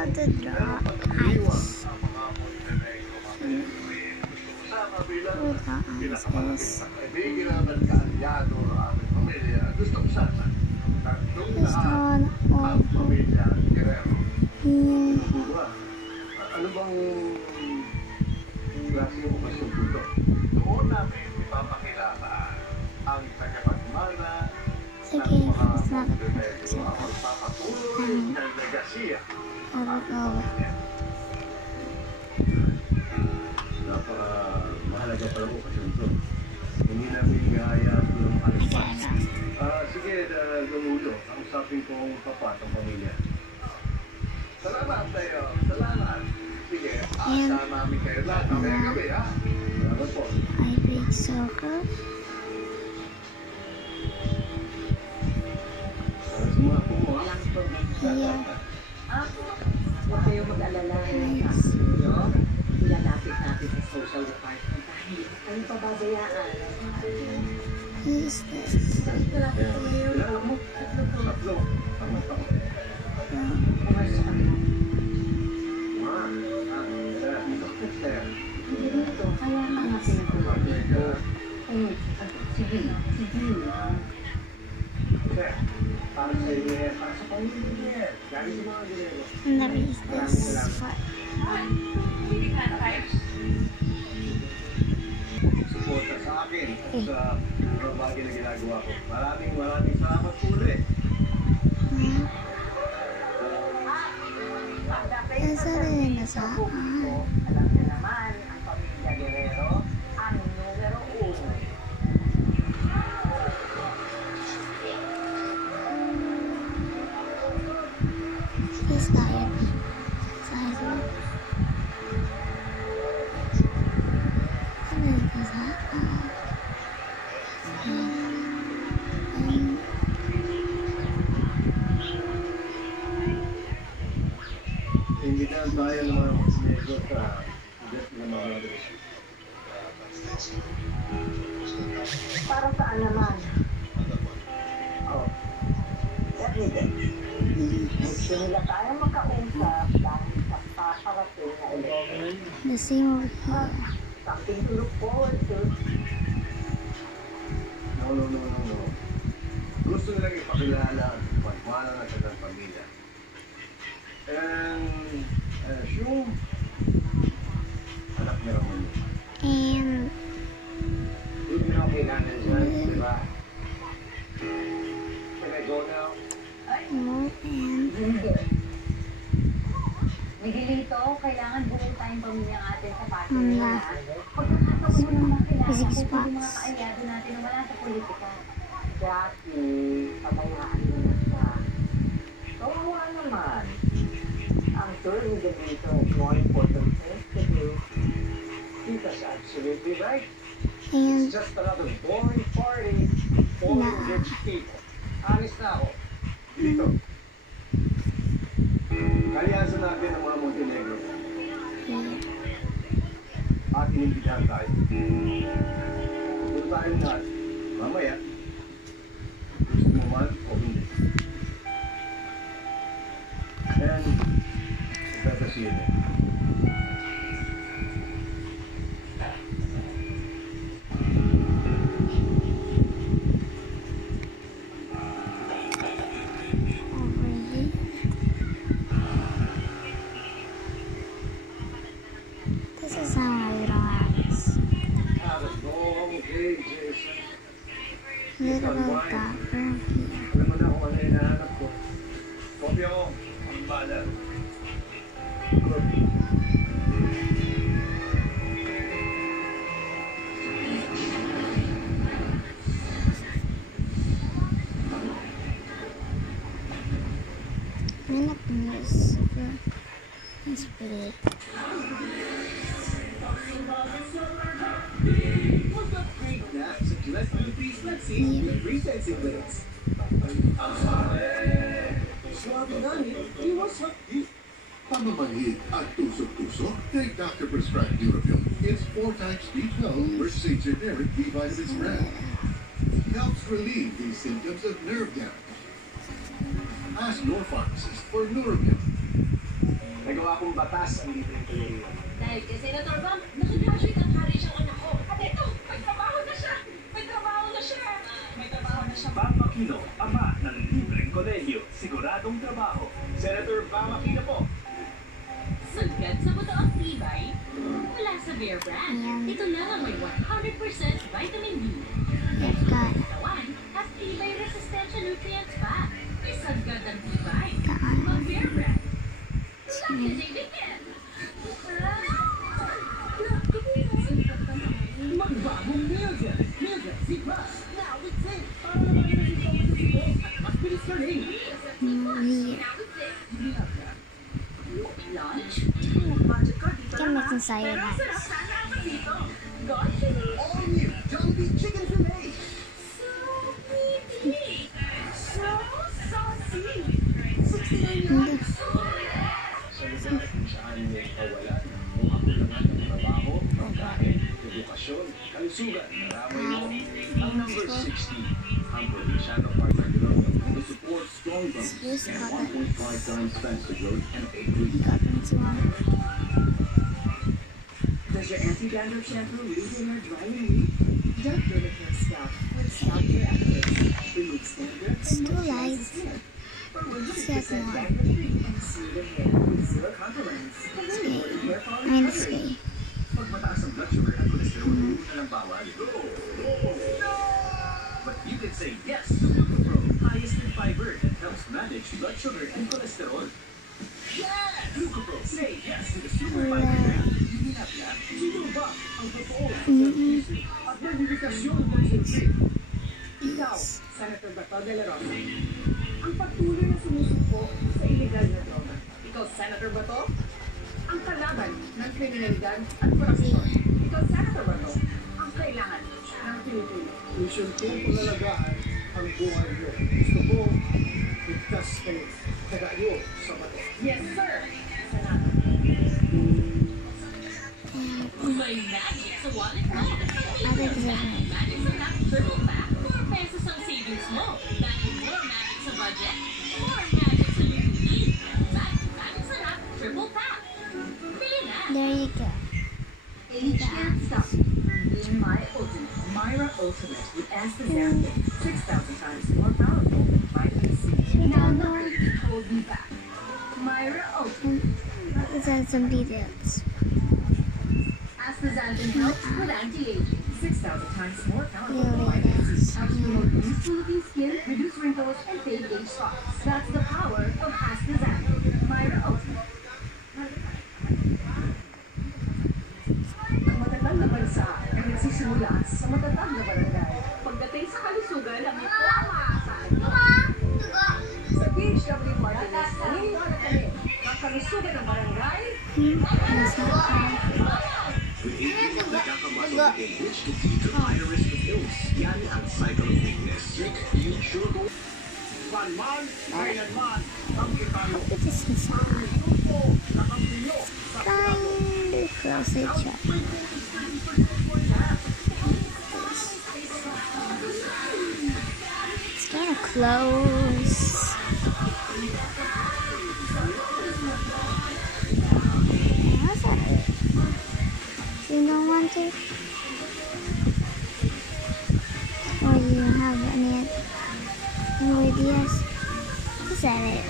how to draw eyes. This one over here. Ano bang klase mo kasi dito? Doon namin ipapakilala ang tagapagmana ng mga Montenegro ang magpapatuloy ng legasiya. Napaka-mahalaga pala mo kasi ito. Hindi namin ihayaan yung alipas. Sige, Lumulo, ang usapin kong papa at ang pamilya. Salamat tayo. Salamat. Sige, asa namin kayo lahat. Mamaya gabi, ha? Salamat po. I play soccer. Sumako mo, ha? Here. Huwag kayong mag-alala ng taxi nyo. Ilalapit natin sa social department. Ano pababayaan? Who's this? Kalapit ko ngayon. Tatlo. Tama. Pumayos sa kanila. Dito, kaya nga natin ang dito. Sige. Para sa iyo, para sa pamilya. Gari sa mga ginero. And the is this part. Suporta sa akin sa mga bagay na ginagawa ko. Maraming salamat po ulit. Nasa rin na sa Alam niyo naman, ang pamilya Guerrero, ang numero 1. He's tired. Tired. Ano ito sa Imbitahan tayo ng mga Montenegro sa Diyos na mga Montenegro. Para saan naman? Let me guess. Gusto nila tayo makausap dahil sa paparating na election. the same over here. Something to look forward to. No. Gusto nilang ipakilala ang pagmana ng kanilang pamilya. And I assume, anak niya naman yun. And Hindi na ako kailangan dyan, di ba? Can I go now? no and Hindi. Miguelito, kailangan buo tayong pamilya natin sa party nila. Pagkakataon mo naman kailangan Physics kung yung mga box. kaalyado natin na wala sa politika. Jackie, pabayaan mo na siya. Kawawa naman. I'm sure Miguelito has more important things to do. Tita's absolutely right. and It's just another boring party for rich people. Honest na ako. Dito. Kaliyasan natin ang mga Montenegro. here. At inimbitahan tayo. Kung tayo lahat, mamaya, gusto mo man o hindi. And, better see you there. Over here. This is how my little house. Have a long day, Jason. Little bathroom here. Alam mo na kung ano hinahanap ko. Kopya ko, ang bala. Good. Hanap mo is super. It's pretty. Pamamanhid at tusok-tusok kay Dr. Prescribed Neurobion. It's 4 times B12 versus a generic B vitamins brand. Helps relieve these symptoms of nerve damage. Ask your pharmacist for Neurobion. Ginawa kong batas ang libreng kalorya. Dahil kay Senator Bam, nakagraduate ang hari siyang anak ko. At ito, may trabaho na siya! May trabaho na siya! May trabaho na siya. Bam Aquino, ama ng libreng kolehiyo, siguradong trabaho. Senator Bam Aquino po. Sagad sa buto ang tibay, wala sa Bear Brand. Ayan. Ito lang ang may 100% vitamin D. They've got Katawan, at tibay resistensya nutrients pa. May sagad ang tibay. Kaan. Ang Bear Brand. Lucky weekend! Magbagong Milga! Milga Z Plus! Now with Zinc! Para naman yung naging at mas bilis ka rin! movie. Lunch? Can make some sour Pero rice. sarap sana ako dito. Gotcha! All new Jollibee Chicken Filet! So meaty! So saucy! 69 Hindi. Sa lugar kung saan may kawalan, kung kakulangan ng trabaho, pagkain, edukasyon, kalusugan, naramay mo. Ang number 60, ang probinsyano partner development to support strong bonds Excuse and cotton. 1.5 times faster growth and 8 weeks. Cotton to one. Does your anti-dandruff shampoo leave your hair dry and weak? Don't do it to your scalp with Scalp Care Actives. Removes dandruff It's and too moisturizes light. hair. For 100% Second one. dandruff-free and smoother hair with zero compromise. Available in hair follicle Minus coverage. 3. Pag mataas ang blood sugar at cholesterol, huwag na lang bawal. But you can say yes to Glucopro, highest in fiber that helps manage blood sugar and cholesterol. Yes! Glucopro, say yes to the super fiber brand. Hindi na yan. Sino ba ang totoo at may dedikasyon ng concentrate? Ikaw, Senator Bato de la Rosa, ang patuloy na sumusuko sa illegal na droga. Ikaw, Senator Bato, ang kalaban ng kriminalidad at korupsyon. Ikaw, Senator Bato, ang kailangan ng tinutulong. Mission kong pangalagaan ang buhay mo. Gusto ko, ligtas kayo. Tagayo sa bato. Yes, sir, Senator. May magic sa wallet mo. Other than Magic sa Nap Triple Pack. 4 pesos ang savings mo. Dahil more magic sa budget, more magic sa lutuin. Magic sa Nap Triple Pack. Pili na! there you go. You can't stop being my ultimate. Myra Ultimate with astaxanthin. 6,000 times more powerful than vitamin C. Now nothing can hold me back. Myra Ultimate. Let's add some details. Astaxanthin helps with anti-aging. 6,000 times more powerful than Really vitamin C. is. Helps promote youth-looking skin, reduce wrinkles, and fade age spots. That's the power of astaxanthin. Myra Ultimate. Ang matatag na bansa ay nagsisimula sa matatag na barangay. Pagdating sa kalusugan, kami po ang maaasahan nyo. Sa PHW Martinez, naniniwala kami na kalusugan ng barangay That's not bad. With aging, nagkakabato ng which could lead to higher risk of illness. Yan ang cycle of weakness. You sure go. Man, kailanman, kampi tayo. It is inside. Grupo, kakampi nyo. Kind of close each other. It's kind of close. How's that? Do you don't want to? Or you have any ideas? Is that it?